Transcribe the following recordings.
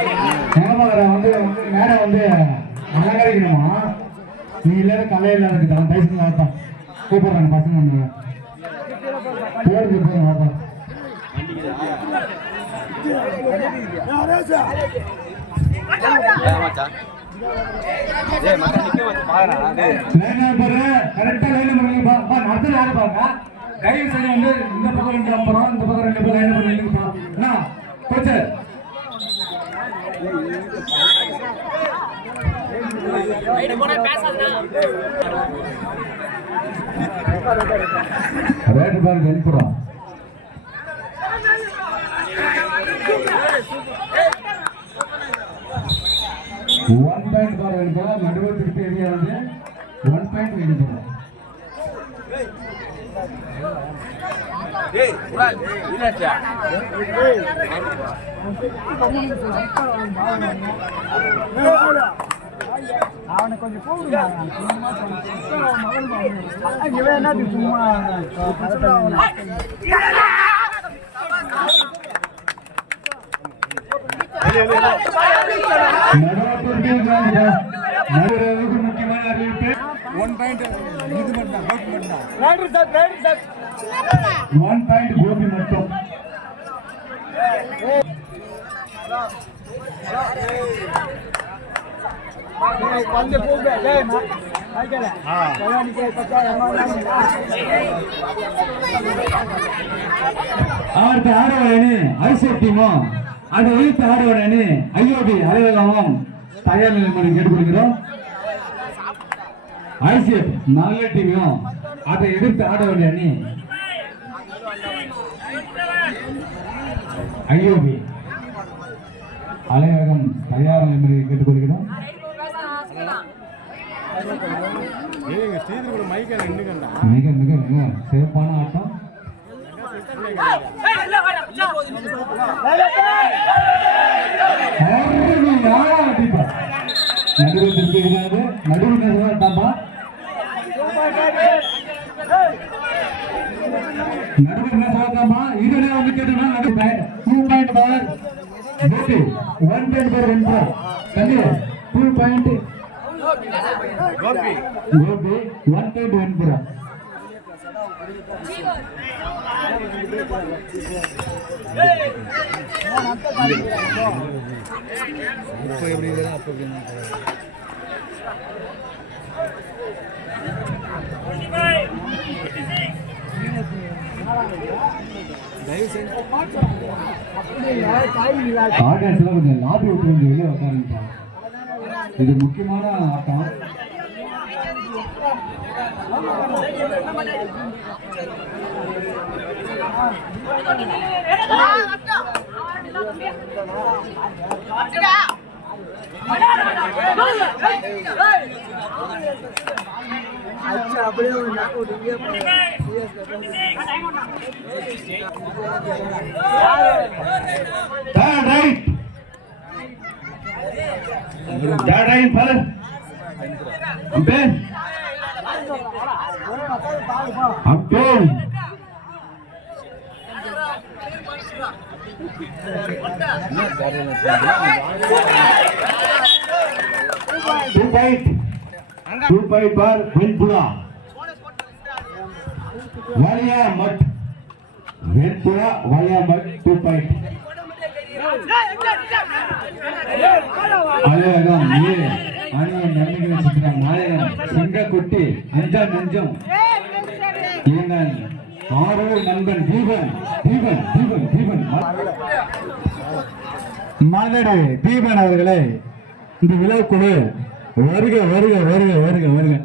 எங்க வந்து வந்து வந்து அலங்கரிக்கணுமா? நீ இல்லாத கலையில இருக்குதான் பேசுங்க வாப்பா. கூப்பிடுறாங்க பசங்க வந்து. போடுது போய் வாப்பா. லைனா கரெக்டா லைன் யாரு பாருங்க. தயவு செய்து வந்து இந்த பக்கம் ரெண்டு அப்புறம் இந்த பக்கம் ரெண்டு பேர் லைன் பண்ணி பா என்ன கோச்சு பாரு வெளிப்புறம் ஒன் பாயிண்ட் பார் வெளிப்புறம் நடுவர் திருப்பி எரியாது ஒன் பாயிண்ட் வெளிப்புறம் அவனை கொஞ்சம் கூப்பிடுங்க இவன் என்னது சும்மா முக்கியமான அறிவிப்பு ஒன் பாயிண்ட் இது சார் ஒன் பாயிண்ட் கோபி மட்டும். வந்து அவருக்கு ஆடவரணி மைக்கேல டீமும் அதை எதிர்த்து ஆடவரணி ஐயோபி அலுவலகமும் தயார் நிலைமுறை கேட்டுக்கொள்கிறோம் ஐசிஎஃப் நல்ல டீமும் அதை எதிர்த்து ஆடவரணி அணி ஐஓபி அலுவலகம் தயார் நிலைமுறை கேட்டுக்கொள்கிறோம் மிக மிக மிக சிறப்பான ஆட்டம் நடுவில் திருப்பிக்கிறாரு நடுவில் நிறுவட்டாமா நடுவில் நிறுவட்டாமா இதுல வந்து கேட்டா நடு point two point for one point for two point Gopi. One point one for ஆடியன்ஸ்ல கொஞ்சம் லாபி விட்டு கொஞ்சம் வெளியே இது முக்கியமான ஆட்டம். அப்படியே ஒரு நாக்கு ಎರಡು ಐದು ಫಲ Hampi Hampi two point two point for ಬಿಲ್ಪುರ ವಾಲಿಯಾ ಮಠ್ ಬಿಲ್ಪುರ ವಾಲಿಯಾ ಮಠ್ ಟೂ ಪಾಯಿಂಟ್ ಅಲ್ಲೇ Mat. Two point. அணியின் நாயகன் குட்டி அஞ்சா நெஞ்சம் எங்கள் ஆரோக்கிய நண்பன் தீபன் தீபன் தீபன் தீபன் மலடு தீபன் அவர்களே இந்த விழாக்குழு வருக வருக வருக வருக வருக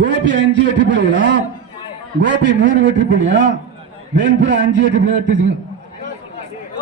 கோபி அஞ்சு வெற்றி புள்ளிகளும் கோபி மூணு வெற்றி புள்ளியும் வெண்புற அஞ்சு வெற்றி புள்ளி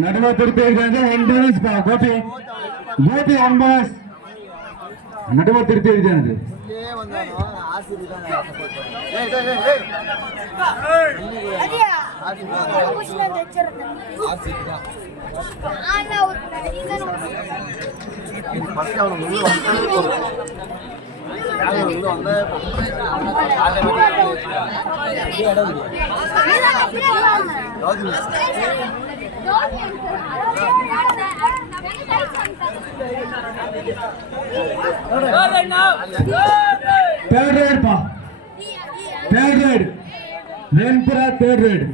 நடுவ திருப்பி இருக்காங்க கோபி கோபி ஒன் நடுவ திருப்பி இருக்கிறது ஆசிரியர் தேர்ட் ரைட் பா தேர்ட் ரைட் வெண்புரா தேர்ட் ரைட்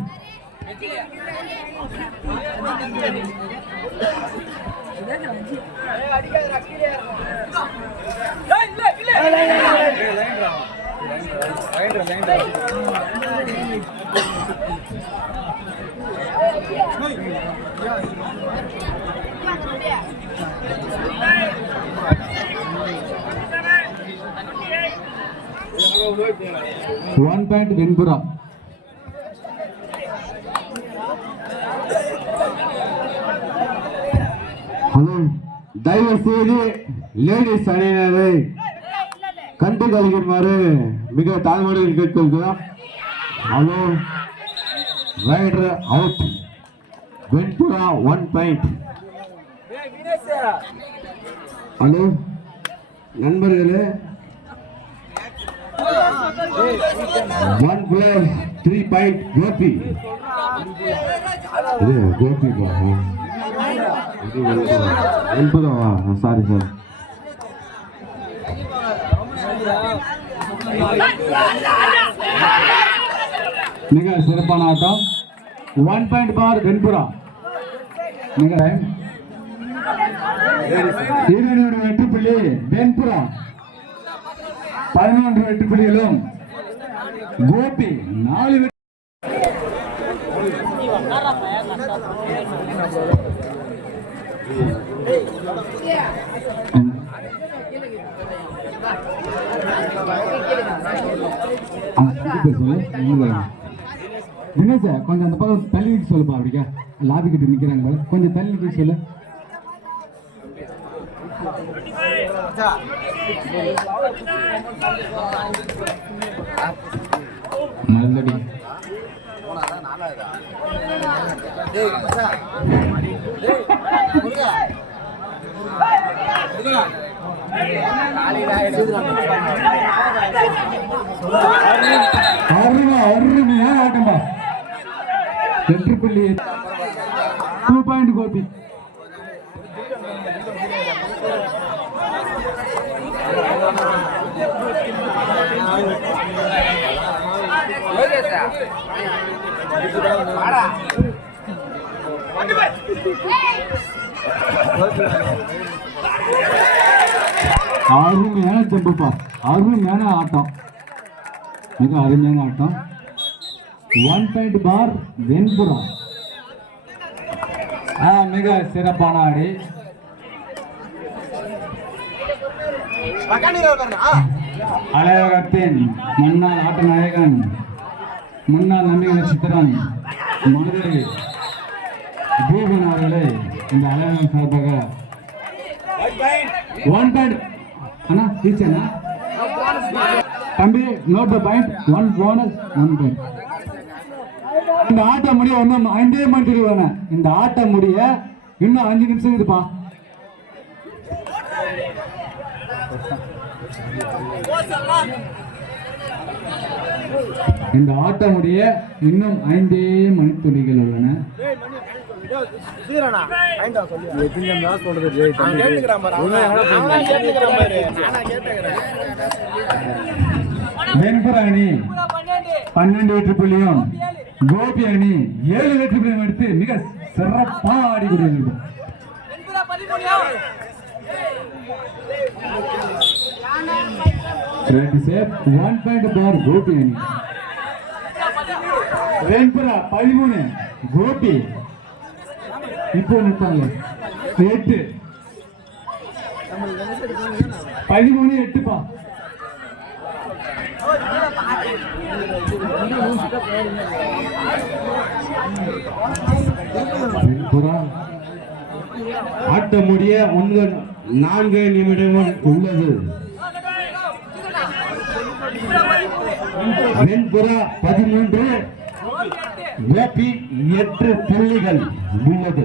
ஒன் பாயிண்ட் வெண்புரா ஹலோ தயவு செய்து லேடிஸ் அணியினரை கண்டு கழிக்குமாறு மிக தாழ்மையுடன் கேட்கிறோம் ஹலோ ரைடர் அவுட் வெண்புரா ஒன் பாயிண்ட் ஹலோ நண்பர்களே. One player three point Gopi இது கோபி பா இது சாரி சார் மிக சிறப்பான ஆட்டம் ஒன் பாயிண்ட் பார் வெண்புரா மிக இருநூறு வெற்றி புள்ளி வெண்புரா பதினொன்று வெற்றி புள்ளிகளும் கோபி நாலு வெற்றி அவன் தள்ளி போய் சொல்லு, நீங்க சொல்லு. தினேஷ் கொஞ்சம் அந்த பக்கம் தள்ளி நிக்க சொல்லுப்பா அப்படிக்கா லாபி கிட்ட நிக்கிறாங்க கொஞ்சம் தள்ளி நிக்க சொல்லு நல்லடி அருமை அருமையா ஆட்டமா? வெற்றி புள்ளி. Two point Gopi. அருமையான ஜம்புப்பா. அருமையான ஆட்டம். மிக அருமையான ஆட்டம். ஒன் பாயிண்ட் பார் வெண்புறா மிக சிறப்பான ஆடி. அலையகத்தின் முன்னாள் ஆட்ட நாயகன் முன்னாள் நம்பிக்கை நட்சத்திரம் மதுரை. தீபன் அவர்களை இந்த அலையகம் சார்பாக ஒன் பாயிண்ட் அண்ணா டீச்சர்ண்ணா தம்பி note the point one bonus one point இந்த ஆட்டம் முடிய ஒன்றும் ஐந்தே மணி தெரியுவாங்க இந்த ஆட்டம் முடிய இன்னும் அஞ்சு நிமிஷம் இதுப்பா இந்த ஆட்டம் முடிய இன்னும் ஐந்தே மணித்துளிகள் உள்ளன. வெண்புற அணி. பன்னெண்டு வெற்றி புள்ளியும் கோபி அணி. ஏழு வெற்றி புள்ளியும் எடுத்து மிக சிறப்பாக ஆடி கொண்டிருக்கிறது ரெண்டு சேர் ஒன் பாயிண்ட் பார் கோபி அணி. வெண்புறா பதிமூணு கோபி. இப்போ நிற்பாங்க எட்டு பதிமூணு எட்டுப்பா ஆட்ட முடிய ஒன்று நான்கு நிமிடங்கள் உள்ளது. வெண்புறா பதிமூன்று கோபி எட்டு புள்ளிகள் உள்ளது.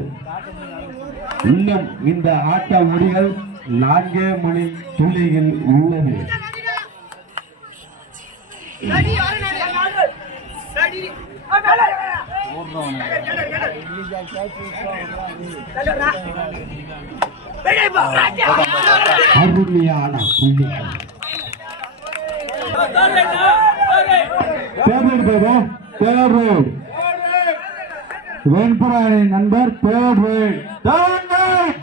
இன்னும் இந்த ஆட்ட முடிகள் நான்கே மணி துள்ளியில் உள்ளது. அருமையான புள்ளிகள் தேர்ட் நண்பர் பேர் ரோட் தேர்ட் ரோட்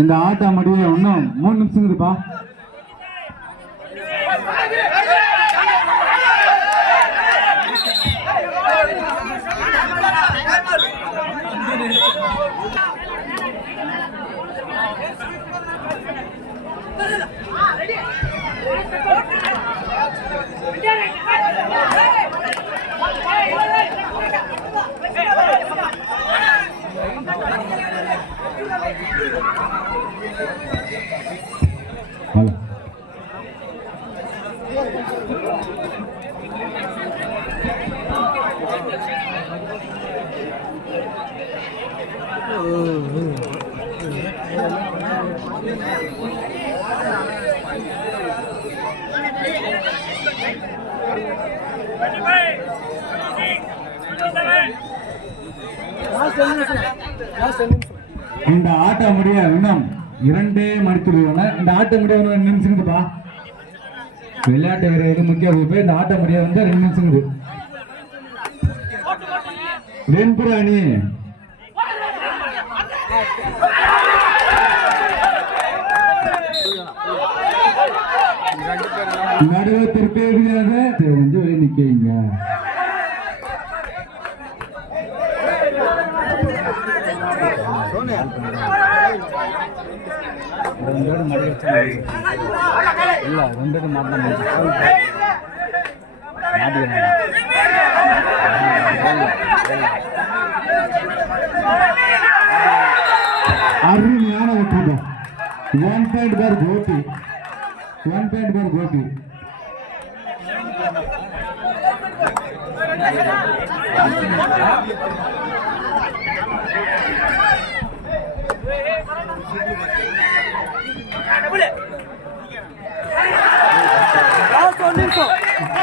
இந்த ஆட்டம் முடிய இன்னும் மூணு நிமிஷம் இருக்குப்பா. இந்த ஆட்டம் முடிய இன்னும் இரண்டே மணித்துள்ள இந்த ஆட்டம் முடிய ரெண்டு நிமிஷம் இருக்குப்பா விளையாட்டு வீரர்கள் முக்கிய வகுப்பு இந்த ஆட்டம் முடிய வந்து ரெண்டு நிமிஷம் இருக்குது வெண்புற அணி. நடுவே திருப்பி இருக்கிறது கொஞ்சம் வெளியே நிக்கிறீங்க ரெண்டு பேரும் மடி வச்சா இல்லை ரெண்டு பேரும் மாட்டினா மாட்டிக்கிறாங்க அருமையான ஒப்பந்தம். ஒன் பாயிண்ட் பேர் கோபி. ஒன் பாயிண்ட் பேர் கோபி.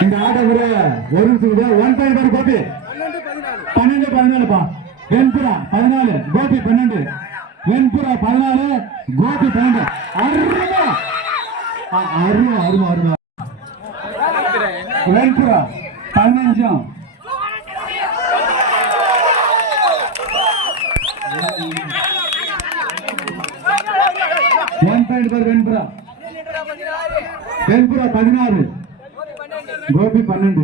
இந்த ஆட்ட கூட ஒரு நிமிஷம் ஒன் பாயிண்ட் கோபி. பன்னெண்டு பதினாலுப்பா. வெண்புரா பதினாலு. கோபி பன்னெண்டு. வெண்புரா பதினாலு. கோபி பன்னெண்டு. அருமா. அருமா அருமா அருமா. வெண்புரா பதினஞ்சும் ஒன் பாயிண்ட் பேர் வெண்புரா பதினாறு. கோபி பன்னெண்டு.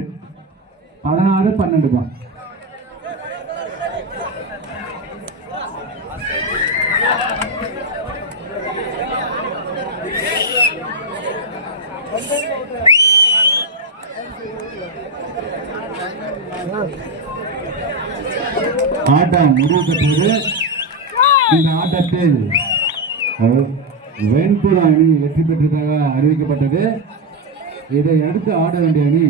பதினாறு பன்னெண்டுப்பா ஆட்டம் முடிவு பெற்றது இந்த ஆட்டத்தில் வெண்புற அணி வெற்றி பெற்றதாக அறிவிக்கப்பட்டது. இதை அடுத்து ஆட வேண்டிய அணி